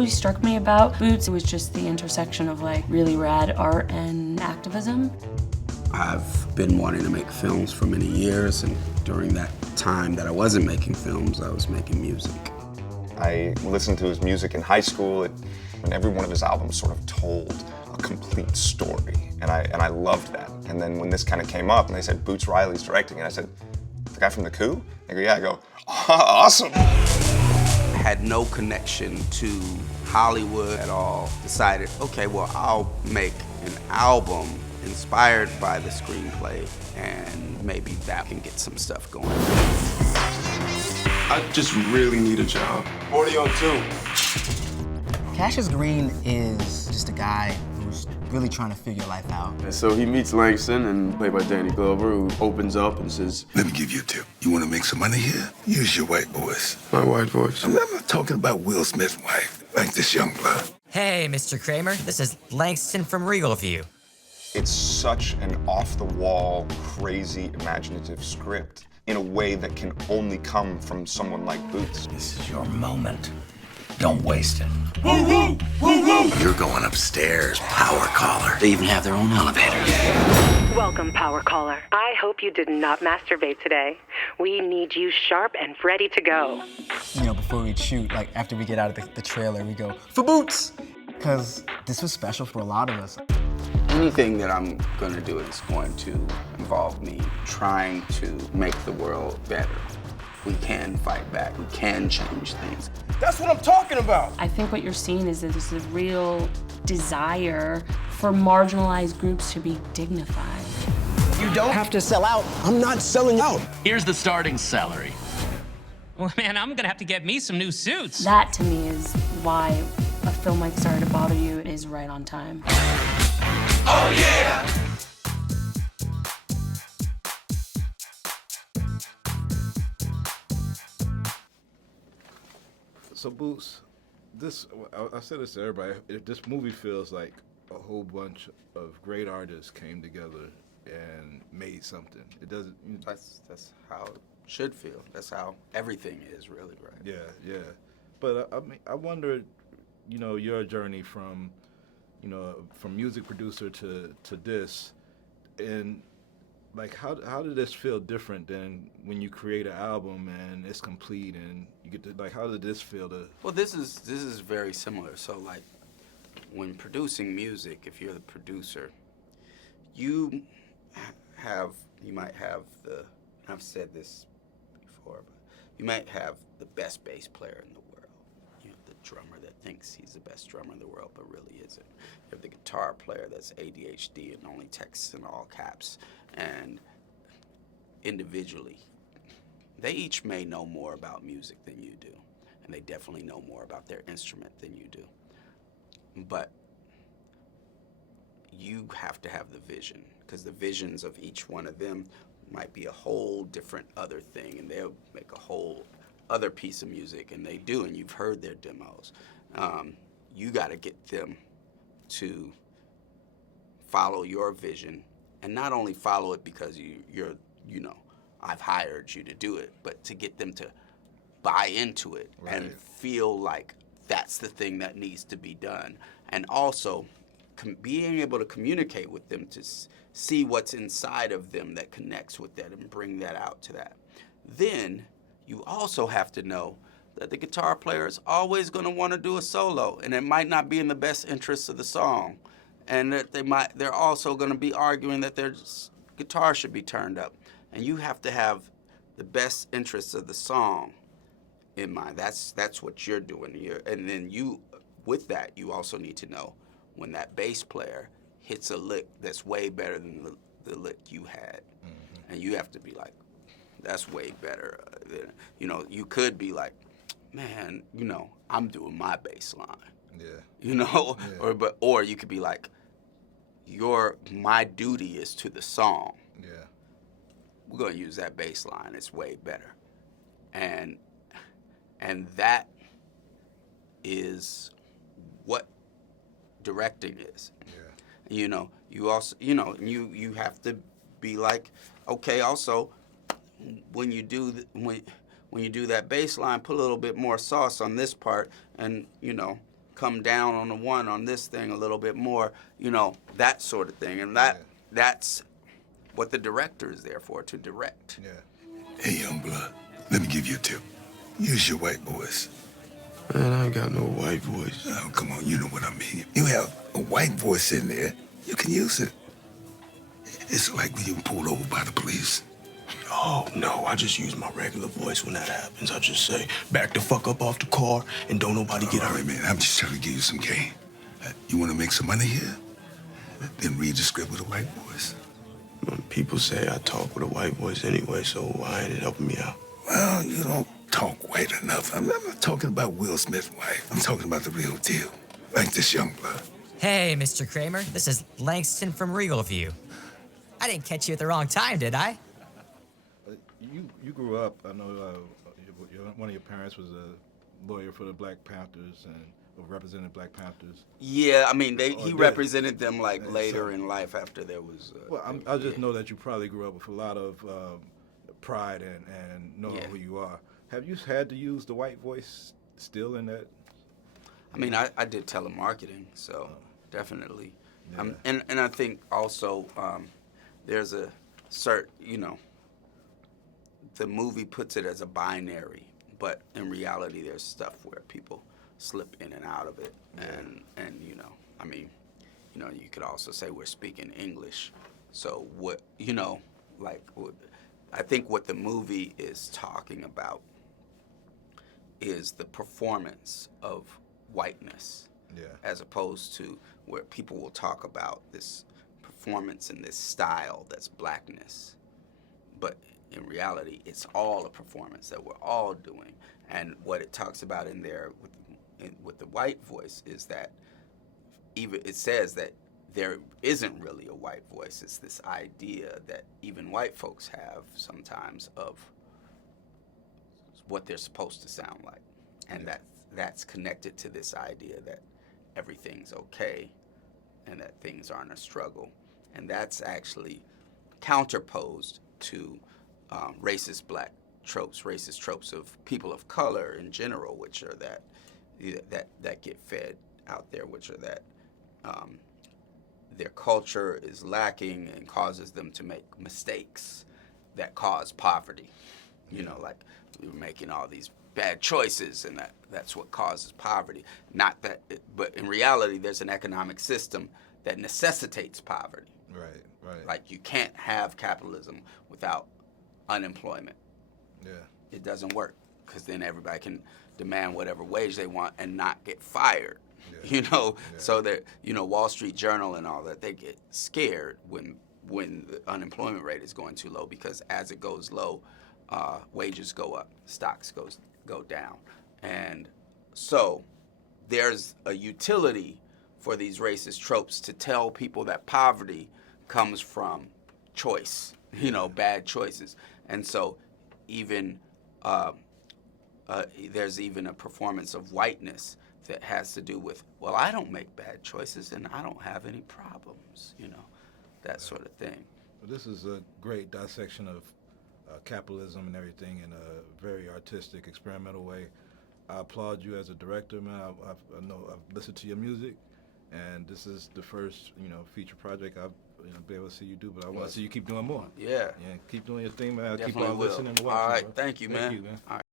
always struck me about Boots was just the intersection of like really rad art and activism. I've been wanting to make films for many years, and during that time that I wasn't making films, I was making music. I listened to his music in high school, and every one of his albums sort of told a complete story, and I loved that. And then when this kind of came up, and they said, Boots Riley's directing, and I said, the guy from The Coup? They go, yeah. I go, awesome. I had no connection to Hollywood at all. Decided, okay, well, I'll make an album inspired by the screenplay, and maybe that can get some stuff going. I just really need a job. 4002. Cassius Green is just a guy who's really trying to figure life out. And so he meets Langston, and played by Danny Glover, who opens up and says, let me give you a tip. You want to make some money here? Use your white voice. my white voice. I'm not talking about Will Smith's wife, like this young blood. Hey, Mr. Kramer, this is Langston from Regal View. It's such an off-the-wall, crazy, imaginative script in a way that can only come from someone like Boots. This is your moment. Don't waste it. Woo-hoo! Woo-hoo! You're going upstairs, power caller. They even have their own elevators. Welcome, Power Caller. I hope you did not masturbate today. We need you sharp and ready to go. You know, before we shoot, like after we get out of the trailer, we go, for Boots! Because this was special for a lot of us. Anything that I'm gonna do is going to involve me trying to make the world better. We can fight back, we can change things. That's what I'm talking about! I think what you're seeing is that there's a real desire for marginalized groups to be dignified. You don't have to sell out. I'm not selling out. Here's the starting salary. Well, man, I'm gonna have to get me some new suits. That to me is why a film like Sorry to Bother You is right on time. Oh, yeah! So Boots, I said this to everybody, this movie feels like a whole bunch of great artists came together and made something. It doesn't... That's how it should feel. That's how everything is, really, right? Yeah. But I mean, I wonder, you know, your journey from, you know, from music producer to this, and like how did this feel different than when you create an album and it's complete and you get to, like, how did this feel to... Well, this is very similar. So like when producing music, if you're the producer, you might have the, I've said this before, but you might have the best bass player in the world. You know, the drummer that thinks he's the best drummer in the world, but really isn't. You have the guitar player that's ADHD and only texts in all caps. And individually, they each may know more about music than you do. And they definitely know more about their instrument than you do. But you have to have the vision, because the visions of each one of them might be a whole different other thing, and they'll make a whole other piece of music, and they do, and you've heard their demos. You got to get them to follow your vision, and not only follow it because you're, you know, I've hired you to do it, but to get them to buy into it and feel like that's the thing that needs to be done. And also being able to communicate with them to see what's inside of them that connects with that and bring that out to that. Then you also have to know that the guitar player is always going to want to do a solo, and it might not be in the best interest of the song. And that they're also going to be arguing that their guitar should be turned up. And you have to have the best interests of the song in mind. That's what you're doing here. And then with that, you also need to know when that bass player hits a lick that's way better than the lick you had. Mm-hmm. And you have to be like, that's way better. You know, you could be like, man, you know, I'm doing my bass line. Yeah. You know, yeah. or you could be like, my duty is to the song. Yeah. We're gonna use that bass line. It's way better, and that is what directing is. Yeah. You know, you also, you know, you have to be like, okay, also, when you do when you do that bass line, put a little bit more sauce on this part, and you know, come down on the one on this thing a little bit more, you know, that sort of thing. And that's what the director is there for, to direct. Yeah. Hey, young blood, let me give you a tip. Use your white voice. Man, I ain't got no white voice. Oh, come on, you know what I mean. You have a white voice in there, you can use it. It's like when you pulled over by the police. Oh, no, I just use my regular voice when that happens. I just say, back the fuck up off the car and don't nobody get All hurt. right, man, I'm just trying to give you some game. You want to make some money here? Then read the script with a white voice. People say I talk with a white voice anyway, so why ain't it helping me out? Well, you don't talk white enough. I'm not talking about Will Smith's wife. I'm talking about the real deal, like this young blood. Hey, Mr. Kramer, this is Langston from Regal View. I didn't catch you at the wrong time, did I? You grew up, I know one of your parents was a lawyer for the Black Panthers and represented Black Panthers. Yeah, I mean, he represented them like later in life after there was. Well, I just know that you probably grew up with a lot of pride and knowing who you are. Have you had to use the white voice still in that? I mean, I did telemarketing, so definitely. And I think also there's a certain, you know, the movie puts it as a binary, but in reality there's stuff where people slip in and out of it. And you know, I mean, you know, you could also say we're speaking English. So what, you know, like, I think what the movie is talking about is the performance of whiteness, as opposed to where people will talk about this performance and this style that's blackness. But in reality, it's all a performance that we're all doing. And what it talks about in there with the white voice is that even it says that there isn't really a white voice. It's this idea that even white folks have sometimes of what they're supposed to sound like. And that's connected to this idea that everything's okay and that things aren't a struggle. And that's actually counterposed to racist black tropes, racist tropes of people of color in general, which are that get fed out there, which are that their culture is lacking and causes them to make mistakes that cause poverty. You know, like we're making all these bad choices, and that's what causes poverty. Not that, but in reality, there's an economic system that necessitates poverty. Right. Like you can't have capitalism without unemployment. Yeah. It doesn't work, because then everybody can demand whatever wage they want and not get fired. You know, so that, you know, Wall Street Journal and all that, they get scared when the unemployment rate is going too low, because as it goes low, wages go up, stocks go down. And so there's a utility for these racist tropes to tell people that poverty comes from choice, you know, bad choices. And so even there's even a performance of whiteness that has to do with, well, I don't make bad choices and I don't have any problems, you know, that sort of thing. Well, this is a great dissection of capitalism and everything in a very artistic, experimental way. I applaud you as a director, man. I know I've listened to your music, and this is the first, you know, feature project I've been able to see you do. But I want to see you keep doing more. Yeah. Keep doing your thing, man. Definitely keep on will. listening and All watching. right, bro. thank you, man. Thank you, man. All right.